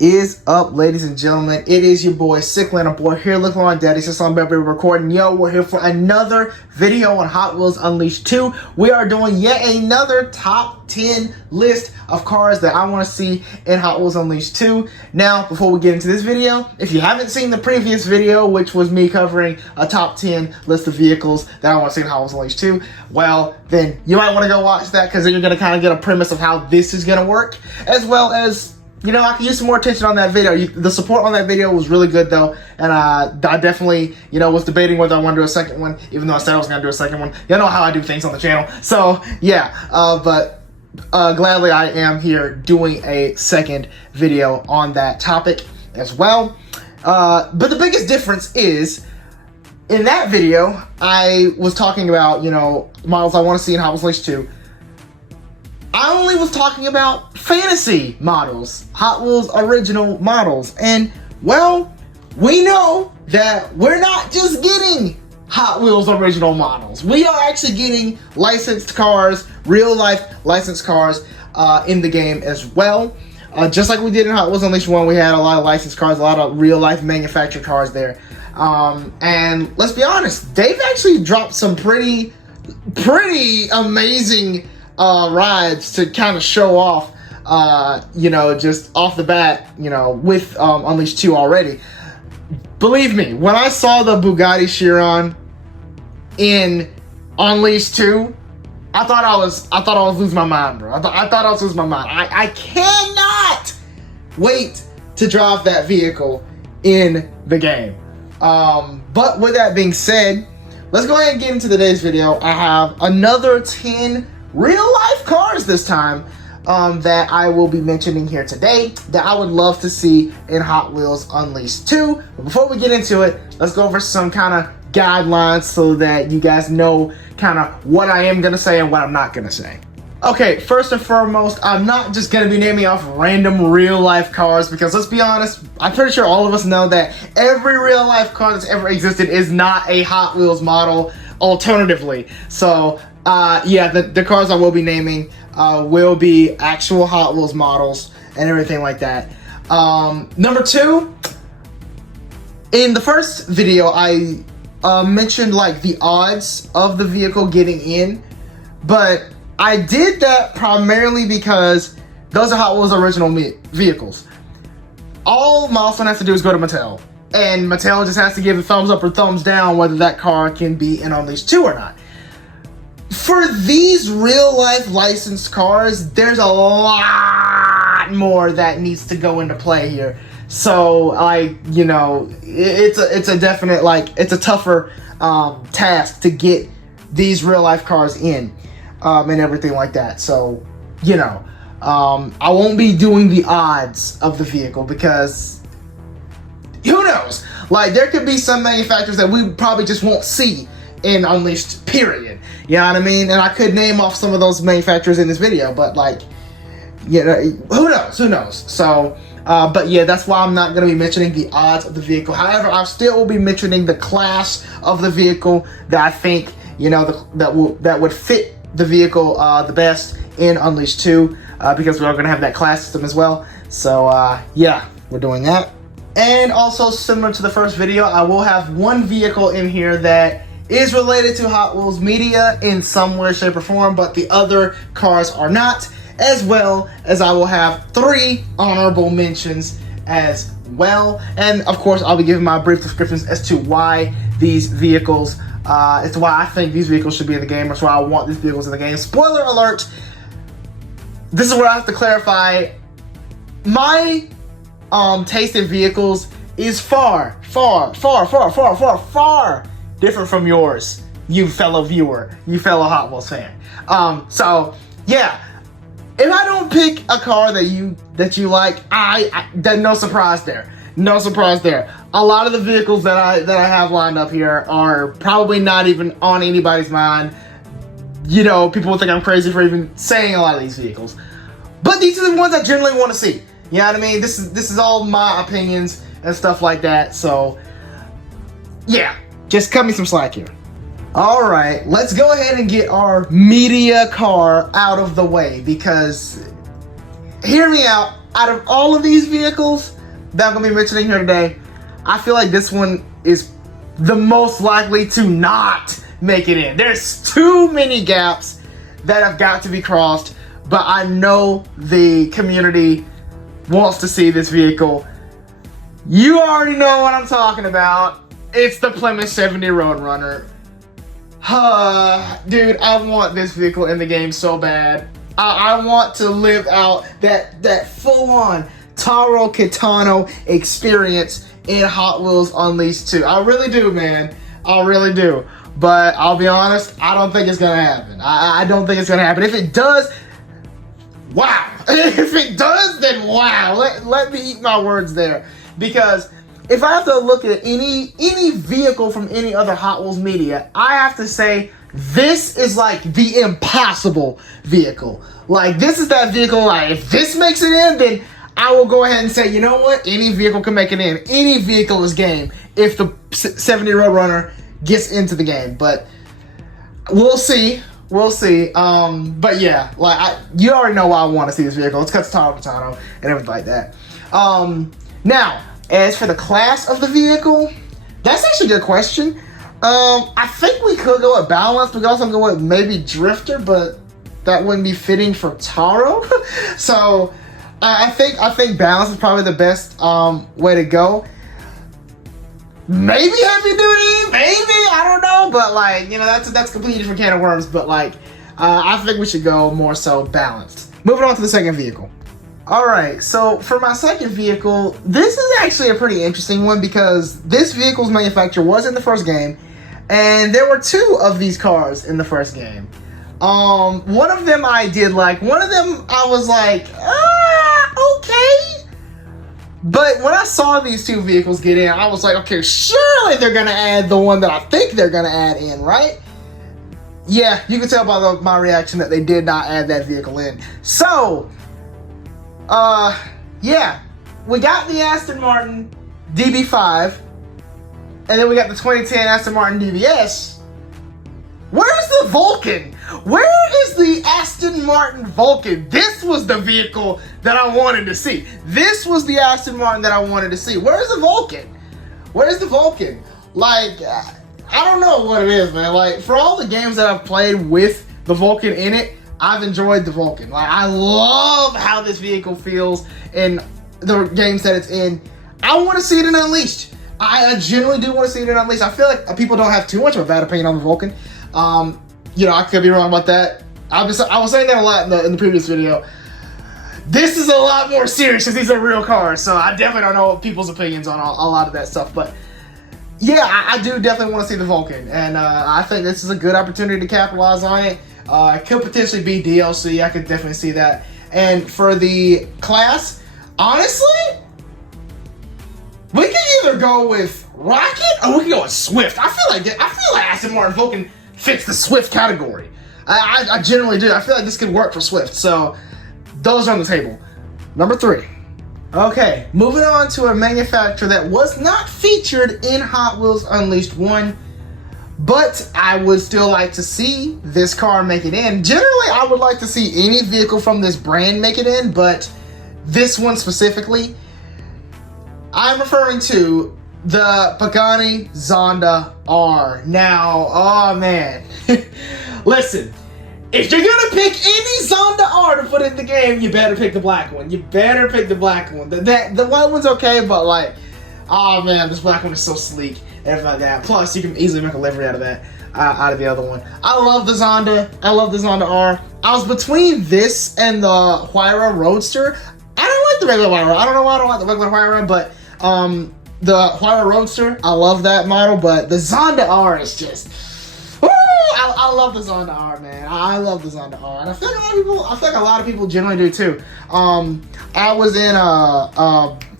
is up, ladies and gentlemen? It is your boy Sickliner Boy here, looking on Daddy since I'm baby recording. Yo, we're here for another video on Hot Wheels Unleashed 2. We are doing yet another top 10 list of cars that I want to see in Hot Wheels Unleashed 2. Now, before we get into this video, if you haven't seen the previous video, which was me covering a top 10 list of vehicles that I want to see in Hot Wheels Unleashed 2, well, then you might want to go watch that, because then you're going to kind of get a premise of how this is going to work, as well as, you know, I can use some more attention on that video. The support on that video was really good, though, and I definitely, you know, was debating whether I want to do a second one, even though I said I was going to do a second one. You know how I do things on the channel. So, yeah, but gladly I am here doing a second video on that topic as well. But the biggest difference is, in that video, I was talking about, you know, models I want to see in Hot Wheels Unleashed 2. I only was talking about fantasy models, Hot Wheels original models. And, well, we know that we're not just getting Hot Wheels original models. We are actually getting licensed cars, real life licensed cars in the game as well. Just like we did in Hot Wheels Unleashed 1, we had a lot of licensed cars, a lot of real life manufactured cars there. And let's be honest, they've actually dropped some pretty amazing rides to kind of show off, you know, just off the bat, you know, with Unleashed 2 already. Believe me, when I saw the Bugatti Chiron in Unleashed 2, I thought I was losing my mind, bro. I thought I was losing my mind. I cannot wait to drive that vehicle in the game. But with that being said, let's go ahead and get into today's video. I have another 10 real life cars this time that I will be mentioning here today that I would love to see in Hot Wheels Unleashed 2. But before we get into it, let's go over some kind of guidelines so that you guys know kind of what I am going to say and what I'm not going to say. Okay, first and foremost, I'm not just going to be naming off random real life cars, because let's be honest, I'm pretty sure all of us know that every real life car that's ever existed is not a Hot Wheels model alternatively. So yeah, the cars I will be naming will be actual Hot Wheels models and everything like that. Number 2, in the first video, I mentioned like the odds of the vehicle getting in, but I did that primarily because those are Hot Wheels original vehicles. All Milestone has to do is go to Mattel, and Mattel just has to give a thumbs up or thumbs down whether that car can be in Unleashed 2 or not. For these real life licensed cars, there's a lot more that needs to go into play here. So, like, you know, it's a definite, like, it's a tougher task to get these real life cars in and everything like that. So, you know, I won't be doing the odds of the vehicle, because who knows? Like, there could be some manufacturers that we probably just won't see in Unleashed, period. You know what I mean? And I could name off some of those manufacturers in this video, but, like, you know, who knows? So, but yeah, that's why I'm not going to be mentioning the odds of the vehicle. However, I still will be mentioning the class of the vehicle that I think, you know, that would fit the vehicle the best in Unleashed 2, because we're going to have that class system as well. So, yeah, we're doing that. And also, similar to the first video, I will have one vehicle in here that is related to Hot Wheels media in some way, shape, or form, but the other cars are not, as well as I will have 3 honorable mentions as well. And of course, I'll be giving my brief descriptions as to why these vehicles, as to why I think these vehicles should be in the game, or why I want these vehicles in the game. Spoiler alert, this is where I have to clarify, my taste in vehicles is far different from yours, you fellow viewer, you fellow Hot Wheels fan. So yeah, if I don't pick a car that you like, then no surprise there. No surprise there. A lot of the vehicles that I have lined up here are probably not even on anybody's mind. You know, people will think I'm crazy for even saying a lot of these vehicles, but these are the ones I generally want to see. You know what I mean? This is all my opinions and stuff like that. So yeah, just cut me some slack here. Alright, let's go ahead and get our media car out of the way, because, hear me out, out of all of these vehicles that I'm going to be mentioning here today, I feel like this one is the most likely to not make it in. There's too many gaps that have got to be crossed, but I know the community wants to see this vehicle. You already know what I'm talking about. It's the Plymouth 70 Roadrunner. Dude, I want this vehicle in the game so bad. I want to live out that full-on Taro Kitano experience in Hot Wheels Unleashed 2. I really do, man. I really do. But I'll be honest, I don't think it's going to happen. I don't think it's going to happen. If it does, wow. If it does, then wow. Let me eat my words there. Because if I have to look at any vehicle from any other Hot Wheels media, I have to say this is like the impossible vehicle. Like, this is that vehicle, like, if this makes it in, then I will go ahead and say, you know what? Any vehicle can make it in. Any vehicle is game if the 70 Roadrunner gets into the game. But we'll see. We'll see. But yeah, like, you already know why I want to see this vehicle. It's because of Taro Kitano and everything like that. Now, as for the class of the vehicle, that's actually a good question. I think we could go with balance. We could also go with maybe drifter, but that wouldn't be fitting for Taro. So I think balance is probably the best way to go. Maybe heavy duty, maybe, I don't know, but like, you know, that's a completely different can of worms. But like, I think we should go more so balanced. Moving on to the second vehicle. Alright, so for my second vehicle, this is actually a pretty interesting one because this vehicle's manufacturer was in the first game, and there were two of these cars in the first game. One of them I did like, one of them I was like, okay. But when I saw these two vehicles get in, I was like, okay, surely they're gonna add the one that I think they're gonna add in, right? Yeah, you can tell by my reaction that they did not add that vehicle in. So, yeah, we got the Aston Martin DB5, and then we got the 2010 Aston Martin DBS. Where's the Vulcan? Where is the Aston Martin Vulcan? This was the vehicle that I wanted to see. This was the Aston Martin that I wanted to see. Where's the Vulcan? Where's the Vulcan? Like, I don't know what it is, man. Like, for all the games that I've played with the Vulcan in it, I've enjoyed the Vulcan. Like, I love how this vehicle feels in the games that it's in. I want to see it in Unleashed. I genuinely do want to see it in Unleashed. I feel like people don't have too much of a bad opinion on the Vulcan. You know, I could be wrong about that. I was saying that a lot in the previous video. This is a lot more serious because these are real cars, so I definitely don't know people's opinions on a lot of that stuff. But yeah, I do definitely want to see the Vulcan, and I think this is a good opportunity to capitalize on it. It could potentially be DLC. I could definitely see that. And for the class, honestly, we can either go with Rocket or we can go with Swift. I feel like Aston Martin Vulcan fits the Swift category. I generally do. I feel like this could work for Swift. So those are on the table. Number 3. Okay, moving on to a manufacturer that was not featured in Hot Wheels Unleashed 1. But I would still like to see this car make it in. Generally, I would like to see any vehicle from this brand make it in, but this one specifically, I'm referring to the Pagani Zonda R. Now, oh man. Listen, if you're gonna pick any Zonda R to put in the game, you better pick the black one. You better pick the black one. The white one's okay, but like, oh man, this black one is so sleek. Everything like that. Plus, you can easily make a livery out of that, out of the other one. I love the Zonda. I love the Zonda R. I was between this and the Huayra Roadster. I don't like the regular Huayra. I don't know why I don't like the regular Huayra, but the Huayra Roadster, I love that model. But the Zonda R is just, woo! I love the Zonda R, man. I love the Zonda R, and I feel like a lot of people generally do too. I was in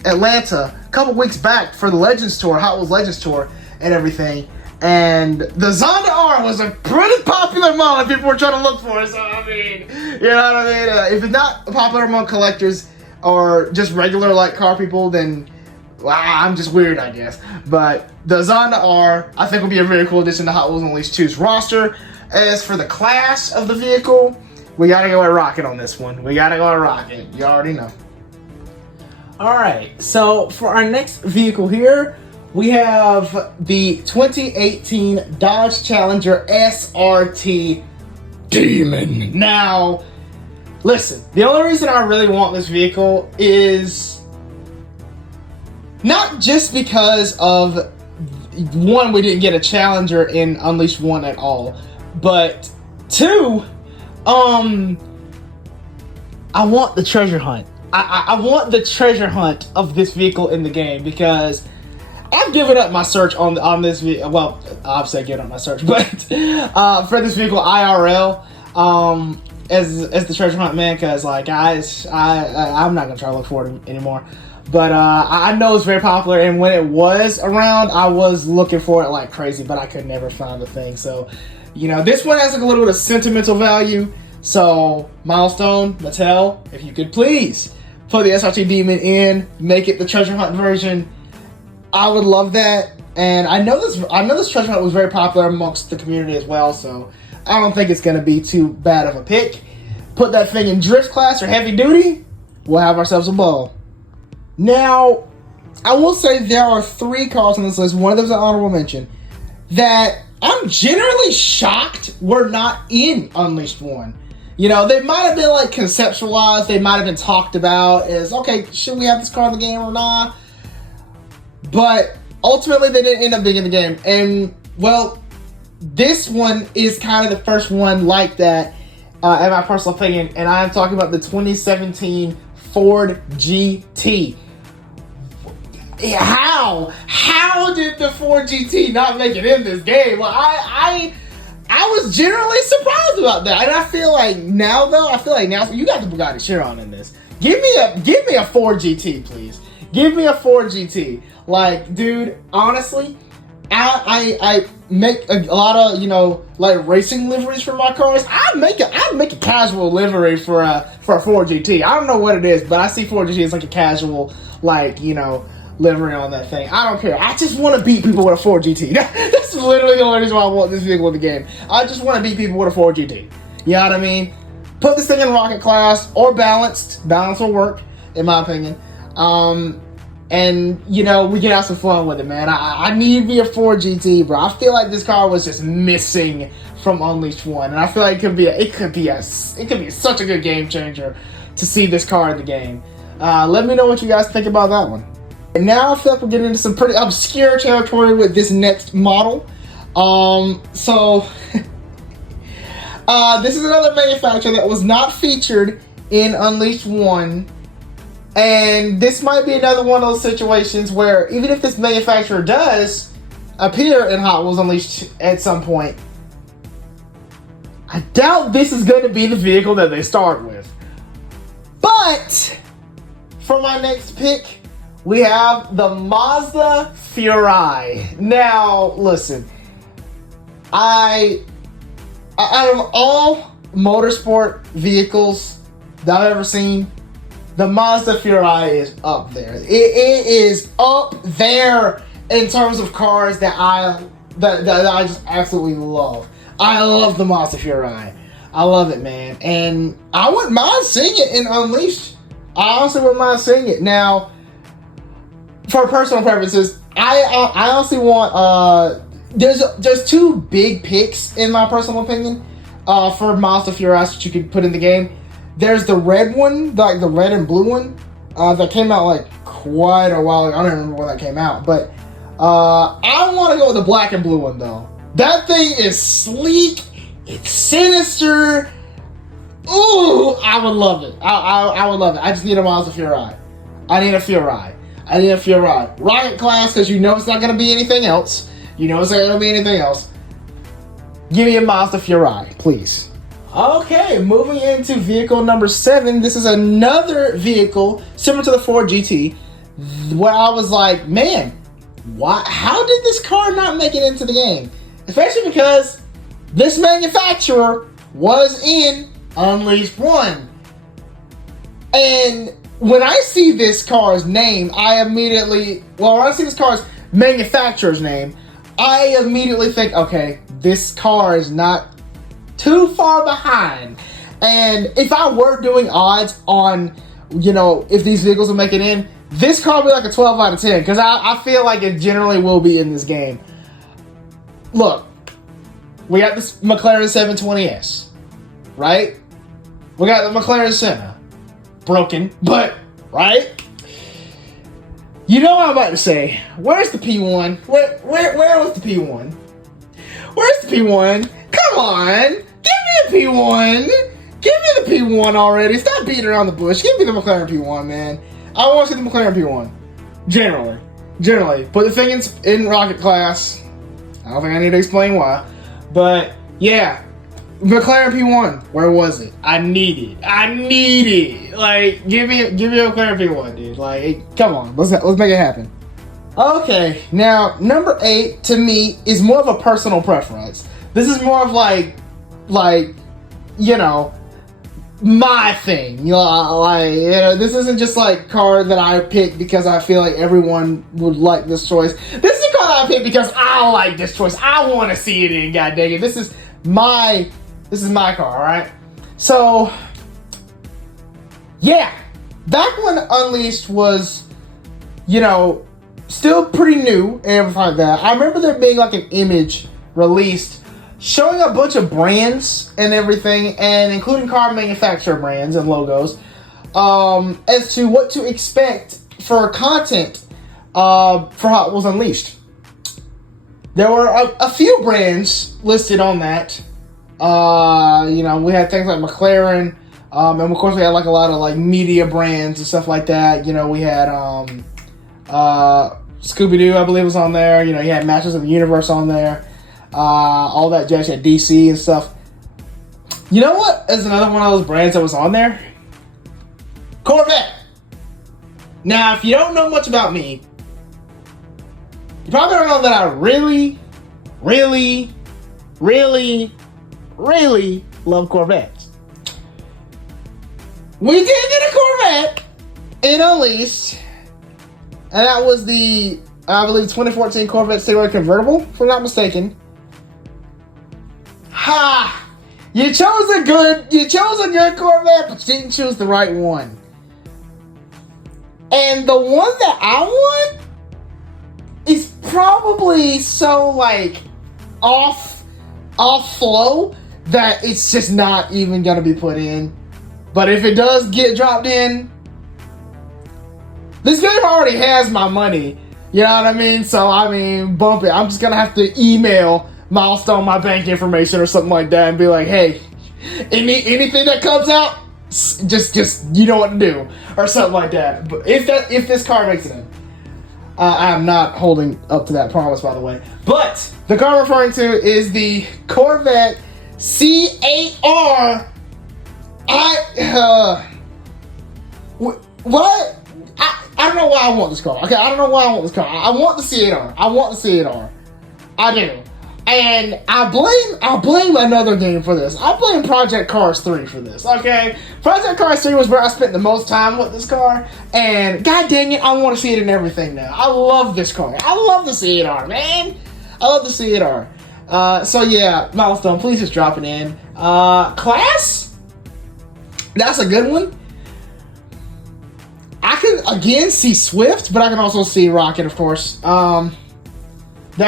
Atlanta a couple weeks back for the Legends Tour, Hot Wheels Legends Tour and everything, and the Zonda R was a pretty popular model people were trying to look for, so I mean, you know what I mean? If it's not popular among collectors or just regular like car people, then well, I'm just weird, I guess. But the Zonda R, I think will be a very cool addition to Hot Wheels Unleashed 2's roster. As for the class of the vehicle, we gotta go with Rocket on this one. We gotta go with Rocket, you already know. Alright, so for our next vehicle here, we have the 2018 Dodge Challenger SRT Demon. Now, listen, the only reason I really want this vehicle is not just because of, one, we didn't get a Challenger in Unleashed 1 at all, but two, I want the treasure hunt. I want the treasure hunt of this vehicle in the game, because I've given up my search on this vehicle. Well, obviously I given up my search, but for this vehicle IRL as the treasure hunt, man, because like I'm not gonna try to look for it anymore. But I know it's very popular, and when it was around, I was looking for it like crazy, but I could never find the thing. So, you know, this one has like a little bit of sentimental value. So, Milestone, Mattel, if you could please put the SRT Demon in, make it the treasure hunt version, I would love that. And I know this treasure hunt was very popular amongst the community as well, so I don't think it's going to be too bad of a pick. Put that thing in drift class or heavy duty, we'll have ourselves a ball. Now, I will say there are 3 cars on this list, one of them is an honorable mention, that I'm generally shocked were not in Unleashed 1. You know, they might have been like conceptualized, they might have been talked about as, okay, should we have this car in the game or not? But ultimately they didn't end up being in the game. And, well, this one is kind of the first one like that, in my personal opinion, and I'm talking about the 2017 Ford GT. How did the Ford GT not make it in this game? Well, I was generally surprised about that, and I feel like now you got the Bugatti Chiron in this. Give me a Ford GT, please. Give me a Ford GT. Like, dude, honestly, I make a lot of, you know, like racing liveries for my cars. I'd make a casual livery for a Ford GT. I don't know what it is, but I see Ford GT as like a casual, like, you know, livery on that thing. I don't care. I just want to beat people with a Ford GT. That's literally the only reason why I want this vehicle in the game. I just want to beat people with a Ford GT. You know what I mean? Put this thing in rocket class or balanced. Balance will work, in my opinion. And, you know, we can have some fun with it, man. I need me a Ford GT, bro. I feel like this car was just missing from Unleashed 1. And I feel like it could be such a good game changer to see this car in the game. Let me know what you guys think about that one. And now I feel like we're getting into some pretty obscure territory with this next model. This is another manufacturer that was not featured in Unleashed 1. And this might be another one of those situations where even if this manufacturer does appear in Hot Wheels Unleashed at some point, I doubt this is going to be the vehicle that they start with. But for my next pick, we have the Mazda Fury. Now, listen, out of all motorsport vehicles that I've ever seen, the Mazda Fury is up there. It is up there in terms of cars that I just absolutely love. I love the Mazda Fury. I love it, man. And I wouldn't mind seeing it in Unleashed. I honestly wouldn't mind seeing it. Now, for personal preferences, I honestly want there's 2 big picks in my personal opinion for Mazda Fury that you could put in the game. There's the red one, like the red and blue one, that came out like quite a while ago. I don't remember when that came out, but I want to go with the black and blue one though. That thing is sleek, it's sinister. Ooh, I would love it. I would love it. I just need a Mazda Fury. I need a Fury. Rocket class, because you know it's not going to be anything else. Give me a Mazda Fury, please. Okay, moving into vehicle number 7. This is another vehicle similar to the Ford GT, where I was like, man, how did this car not make it into the game? Especially because this manufacturer was in Unleashed 1. And when I see this car's name, when I see this car's manufacturer's name, I immediately think, okay, this car is not too far behind. And if I were doing odds on, you know, if these vehicles will make it in, this car will be like a 12 out of 10 because I feel like it generally will be in this game. Look, we got this McLaren 720S, right? We got the McLaren Senna, broken, but right. You know what I'm about to say? Where's the P1? Where was the P1? Where's the P1? Come on, give me a P1. Give me the P1 already. Stop beating around the bush. Give me the McLaren P1, man. I want to see the McLaren P1. Generally. Put the thing in rocket class. I don't think I need to explain why. But, yeah. McLaren P1. Where was it? I need it. Like, give me a McLaren P1, dude. Like, come on. Let's make it happen. Okay. Now, number 8, to me, is more of a personal preference. This is more of like, you know, my thing. You know, this isn't just like car that I picked because I feel like everyone would like this choice. This is a car that I picked because I like this choice. I want to see it in. God dang it! This is my car. All right. So yeah, back when Unleashed was, you know, still pretty new and everything like that. I remember there being like an image released showing a bunch of brands and everything, and including car manufacturer brands and logos, as to what to expect for content for Hot Wheels Unleashed. There were a few brands listed on that. You know, we had things like McLaren, and of course we had like a lot of like media brands and stuff like that. You know, we had Scooby-Doo, I believe, was on there. You know, you had Masters of the Universe on there. All that jazz, had DC and stuff. You know what is another one of those brands that was on there? Corvette. Now, if you don't know much about me, you probably don't know that I really love Corvettes. We did get a Corvette in Unleashed, and that was the, I believe, 2014 Corvette Stingray convertible, if I'm not mistaken. Ha! You chose a good Corvette, but you didn't choose the right one. And the one that I want is probably so like off flow that it's just not even gonna be put in. But if it does get dropped in, this game already has my money. You know what I mean? So I mean, bump it. I'm just gonna have to email Milestone my bank information or something like that and be like, hey, anything that comes out, just you know what to do or something like that. But if this car makes it in, I'm not holding up to that promise, by the way. But the car I'm referring to is the Corvette C8R. What? I don't know why I want this car. Okay, I don't know why I want this car. I want the C8R. I do. And I blame another game for this. I blame Project Cars 3 for this, okay? Project Cars 3 was where I spent the most time with this car, and god dang it, I want to see it in everything now. I love this car. I love the C8R, man. I love the C8R. So yeah, Milestone, please just drop it in. Class? That's a good one. I can, again, see Swift, but I can also see Rocket, of course. That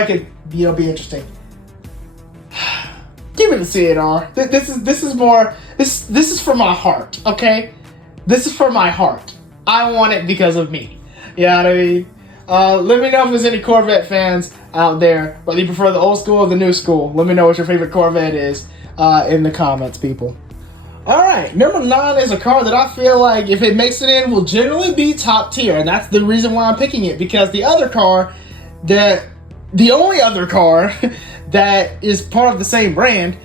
could, you know, be interesting. Give me the C8R. This is for my heart, okay? This is for my heart. I want it because of me. You know what I mean? Let me know if there's any Corvette fans out there, whether you prefer the old school or the new school. Let me know what your favorite Corvette is in the comments, people. Alright, number 9 is a car that I feel like if it makes it in will generally be top tier, and that's the reason why I'm picking it, because the only other car that is part of the same brand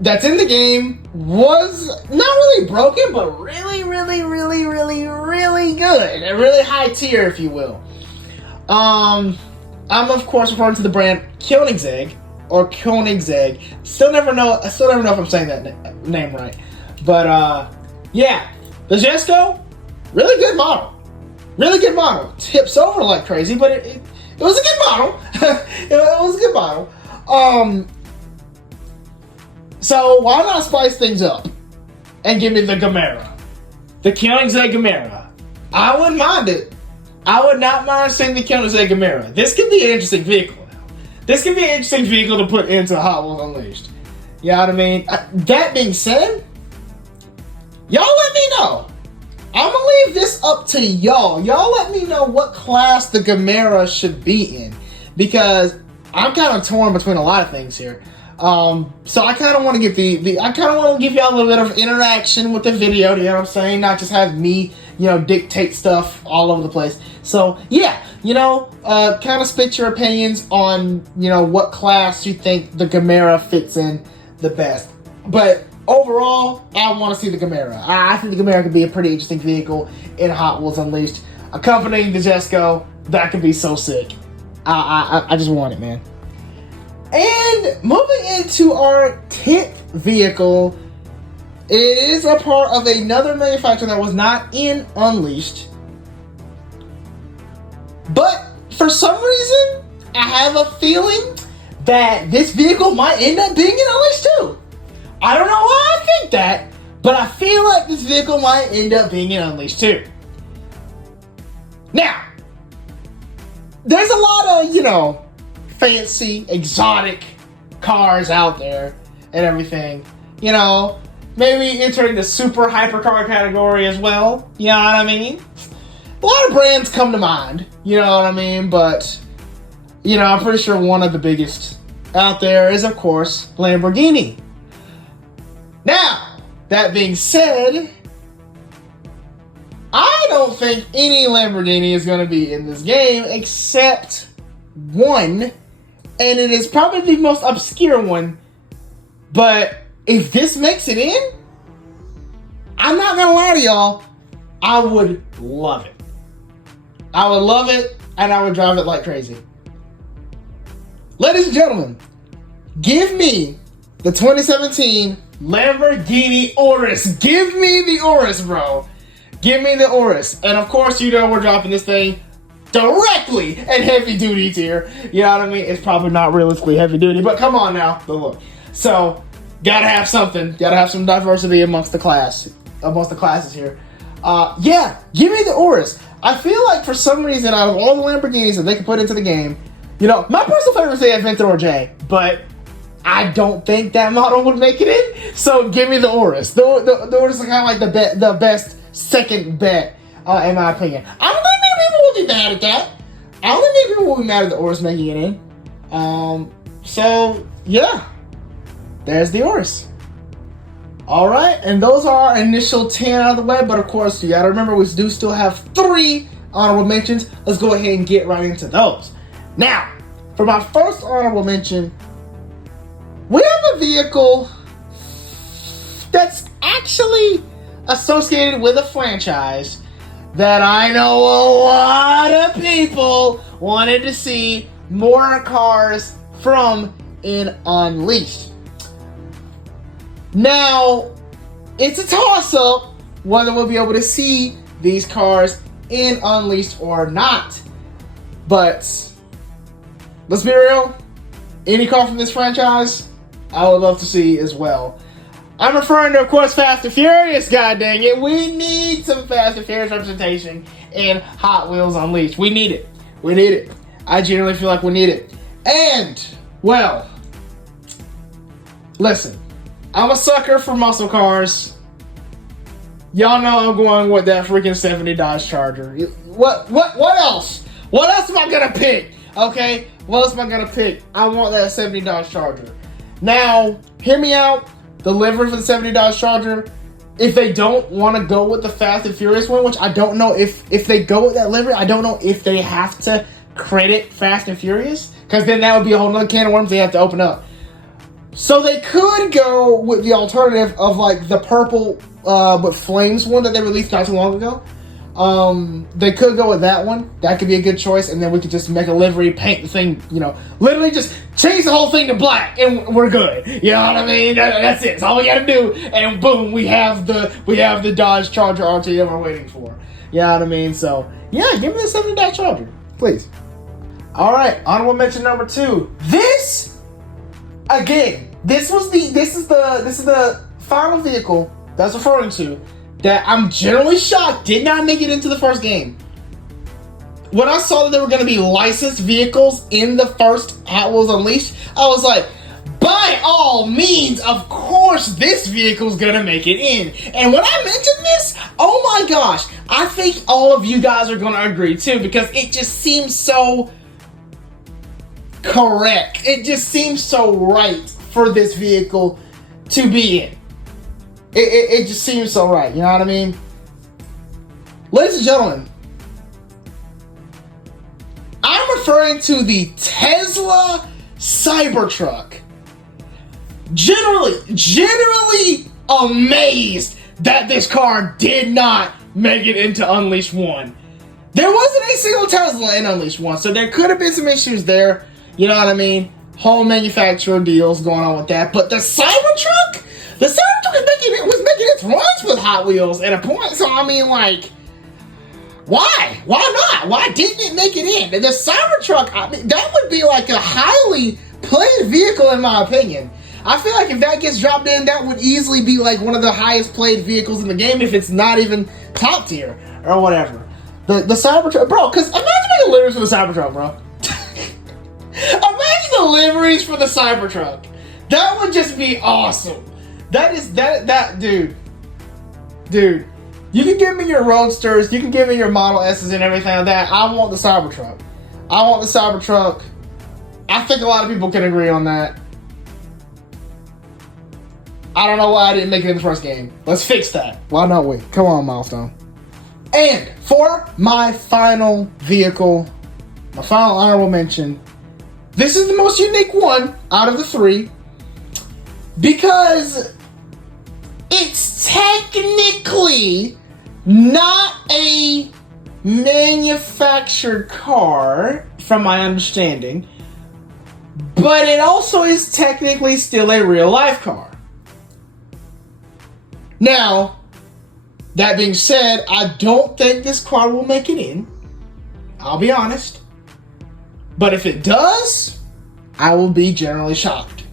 that's in the game was not really broken, but really good. A really high tier, if you will. I'm of course referring to the brand Koenigsegg or Koenigsegg. Still never know if I'm saying that name right. But yeah, the Jesko, really good model. Really good model. Tips over like crazy, but it was a good model. It was a good model. So why not spice things up and give me the Gamera, the Koenigsegg Gamera? I wouldn't mind it. I would not mind seeing the Koenigsegg Gamera. This could be an interesting vehicle now. This could be an interesting vehicle to put into Hot Wheels Unleashed. You know what I mean? That being said, y'all let me know. I'm gonna leave this up to y'all. Y'all let me know what class the Gamera should be in, because I'm kind of torn between a lot of things here. So I kind of want to get I kind of want to give y'all a little bit of interaction with the video. You know what I'm saying? Not just have me, dictate stuff all over the place. So yeah, kind of spit your opinions on, what class you think the Gamera fits in the best. But overall, I want to see the Gamera. I think the Gamera could be a pretty interesting vehicle in Hot Wheels Unleashed, accompanying the Jesco. That could be so sick. I just want it, man. And moving into our 10th vehicle, it is a part of another manufacturer that was not in Unleashed. But for some reason, I have a feeling that this vehicle might end up being in Unleashed too. I don't know why I think that, but I feel like this vehicle might end up being in Unleashed too. Now, there's a lot of, fancy, exotic cars out there and everything. Maybe entering the super hypercar category as well. You know what I mean? A lot of brands come to mind. You know what I mean? But, I'm pretty sure one of the biggest out there is, of course, Lamborghini. Now, that being said, I don't think any Lamborghini is going to be in this game except one. And it is probably the most obscure one. But if this makes it in, I'm not going to lie to y'all, I would love it. I would love it, and I would drive it like crazy. Ladies and gentlemen, give me the 2017 Lamborghini Urus. Give me the Urus, bro. Give me the Urus. And of course, we're dropping this thing directly in heavy duty tier. You know what I mean? It's probably not realistically heavy duty, but come on now. But look. So, gotta have something. Gotta have some diversity amongst the classes here. Yeah, give me the Urus. I feel like for some reason, out of all the Lamborghinis that they can put into the game, my personal favorite is the Aventador J, but I don't think that model would make it in. So give me the Urus. The Urus is kind of like the best second bet, in my opinion. I don't think many people will be mad at that. I don't think many people will be mad at the Urus making it in. So yeah, there's the Urus. All right, and those are our initial 10 out of the way. But of course, you gotta remember we do still have 3 honorable mentions. Let's go ahead and get right into those. Now, for my first honorable mention, we have a vehicle that's actually associated with a franchise that I know a lot of people wanted to see more cars from in Unleashed. Now, it's a toss-up whether we'll be able to see these cars in Unleashed or not. But let's be real, any car from this franchise, I would love to see as well. I'm referring to, of course, Fast and Furious, god dang it. We need some Fast and Furious representation in Hot Wheels Unleashed. We need it. We need it. I genuinely feel like we need it. And, well, listen, I'm a sucker for muscle cars. Y'all know I'm going with that freaking 70 Dodge Charger. What else? What else am I gonna pick? Okay? What else am I gonna pick? I want that 70 Dodge Charger. Now, hear me out. The livery for the 70 Dodge Charger, if they don't want to go with the Fast and Furious one, which I don't know if they go with that livery, I don't know if they have to credit Fast and Furious, because then that would be a whole nother can of worms they have to open up. So they could go with the alternative of like the purple with flames one that they released not too long ago. They could go with that one. That could be a good choice, and then we could just make a livery, paint the thing, literally just change the whole thing to black, and we're good. You know what I mean? That's it. That's all we gotta do, and boom, we have the Dodge Charger RTM we're waiting for. You know what I mean? So yeah, give me the 70 Dodge Charger, please. All right, honorable mention number 2. This is the final vehicle that's referring to that I'm generally shocked did not make it into the first game. When I saw that there were going to be licensed vehicles in the first Hot Wheels Unleashed, I was like, by all means, of course this vehicle's going to make it in. And when I mentioned this, oh my gosh, I think all of you guys are going to agree too, because it just seems so correct. It just seems so right for this vehicle to be in. It just seems so right, you know what I mean? Ladies and gentlemen, I'm referring to the Tesla Cybertruck. Generally amazed that this car did not make it into Unleashed 1. There wasn't a single Tesla in Unleashed 1, so there could have been some issues there, you know what I mean? Home manufacturer deals going on with that, but the Cybertruck was making its runs with Hot Wheels at a point, so I mean, like, why? Why not? Why didn't it make it in? And the Cybertruck, I mean, that would be like a highly played vehicle in my opinion. I feel like if that gets dropped in, that would easily be like one of the highest played vehicles in the game if it's not even top tier or whatever. The Cybertruck, bro, because imagine making liveries for the Cybertruck, bro. Imagine the liveries for the Cybertruck. That would just be awesome. Dude. You can give me your Roadsters, you can give me your Model S's and everything like that. I want the Cybertruck. I think a lot of people can agree on that. I don't know why I didn't make it in the first game. Let's fix that. Why not we? Come on, Milestone. And for my final vehicle, my final honorable mention, this is the most unique one out of the three because it's technically not a manufactured car, from my understanding, but it also is technically still a real-life car. Now, that being said, I don't think this car will make it in. I'll be honest. But if it does, I will be generally shocked.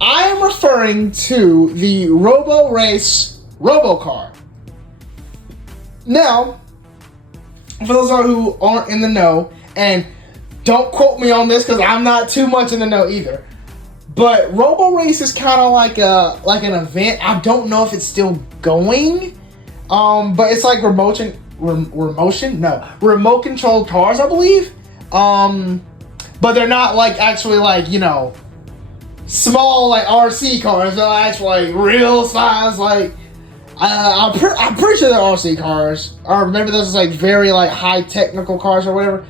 I am referring to the Robo Race Robo Car. Now, for those of you who aren't in the know, and don't quote me on this because I'm not too much in the know either, but Robo Race is kind of like an event. I don't know if it's still going, but it's like remote controlled cars, I believe. But they're not like actually like, you know, small like RC cars. They're actually like real size. Like I'm pretty sure they're RC cars, or maybe those like very like high technical cars or whatever.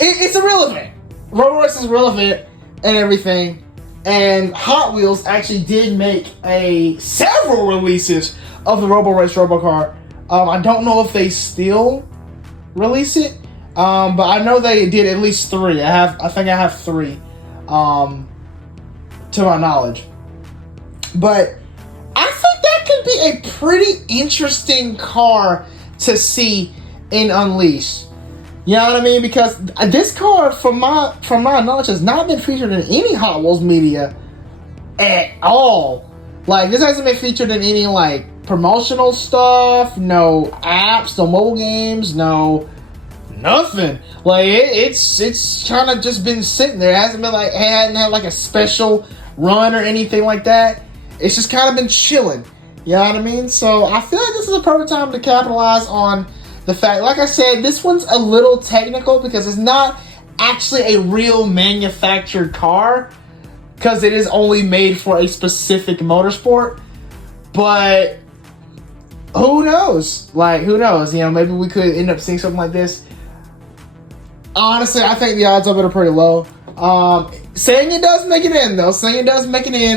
It's a real event. Robo Race is a real event and everything. And Hot Wheels actually did make several releases of the Robo Race Robo Car. I don't know if they still release it, but I know they did at least 3. I think I have 3, to my knowledge. But I think that could be a pretty interesting car to see in Unleashed. You know what I mean? Because this car, from my knowledge, has not been featured in any Hot Wheels media at all. Like, this hasn't been featured in any, like, promotional stuff, no apps, no mobile games, no nothing. Like, it's kind of just been sitting there. It hasn't been like, it hadn't had, like, a special run or anything like that. It's just kind of been chilling. You know what I mean? So, I feel like this is a perfect time to capitalize on the fact, like I said, this one's a little technical because it's not actually a real manufactured car because it is only made for a specific motorsport. But who knows? Like, who knows? You know, maybe we could end up seeing something like this. Honestly, I think the odds of it are pretty low. Saying it does make it in, though.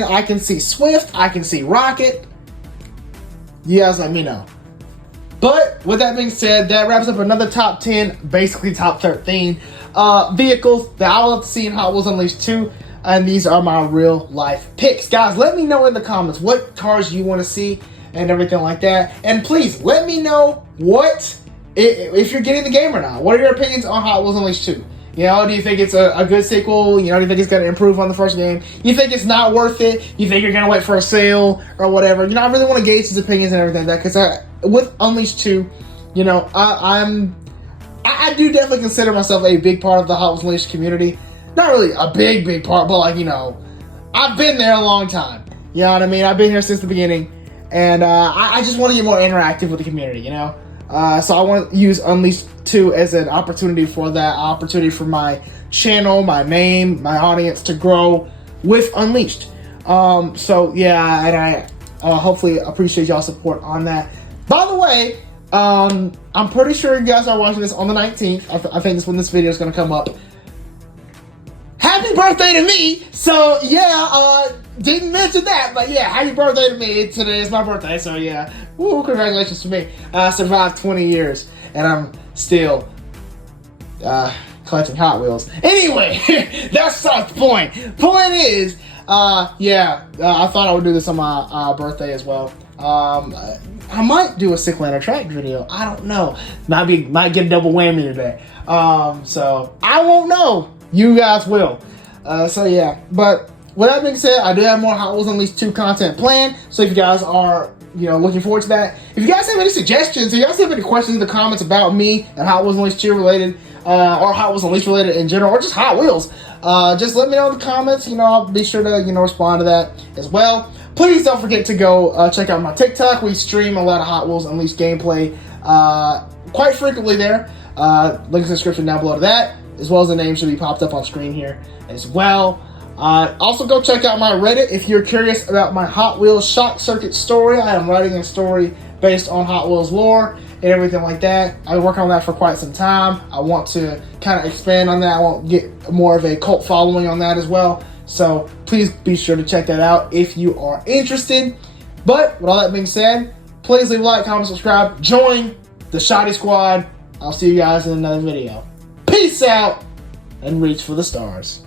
I can see Swift. I can see Rocket. You guys let me know. But with that being said, that wraps up another top 10, basically top 13 vehicles that I would love to see in Hot Wheels Unleashed 2. And these are my real life picks. Guys, let me know in the comments what cars you want to see and everything like that. And please let me know if you're getting the game or not. What are your opinions on Hot Wheels Unleashed 2? You You know, do you think it's a good sequel? You know, do you think it's going to improve on the first game? You think it's not worth it? You think you're going to wait for a sale or whatever? You know, I really want to gauge his opinions and everything like that, because with Unleashed 2, you know, I do definitely consider myself a big part of the Hot Wheels Unleashed community. Not really a big part, but like, you know, I've been there a long time. You know what I mean? I've been here since the beginning, and I just want to get more interactive with the community, you know? So I want to use Unleashed 2 as an opportunity for that, opportunity for my channel, my name, my audience to grow with Unleashed. So yeah, and I hopefully appreciate y'all's support on that. By the way, I'm pretty sure you guys are watching this on the 19th. I think that's when this video is going to come up. Happy birthday to me! So yeah, didn't mention that, but yeah, happy birthday to me. Today is my birthday, so yeah. Woo, congratulations to me. I survived 20 years, and I'm still collecting Hot Wheels. Anyway, that's not the point. Point is, yeah, I thought I would do this on my birthday as well. I might do a Sick Land Track video. I don't know. Might get a double whammy today. So I won't know. You guys will. So yeah. But with that being said, I do have more Hot Wheels Unleashed 2 content planned. So if you guys are, you know, looking forward to that. If you guys have any suggestions, if you guys have any questions in the comments about me and Hot Wheels Unleashed 2 related, or Hot Wheels Unleashed related in general, or just Hot Wheels, just let me know in the comments. You know, I'll be sure to, you know, respond to that as well. Please don't forget to go check out my TikTok. We stream a lot of Hot Wheels Unleashed gameplay quite frequently there. Link in the description down below to that, as well as the name should be popped up on screen here as well. Also go check out my Reddit if you're curious about my Hot Wheels Shock Circuit story. I am writing a story based on Hot Wheels lore and everything like that. I've been working on that for quite some time. I want to kind of expand on that. I want to get more of a cult following on that as well. So please be sure to check that out if you are interested. But with all that being said, please leave a like, comment, subscribe, join the Shoddy Squad. I'll see you guys in another video. Peace out and reach for the stars.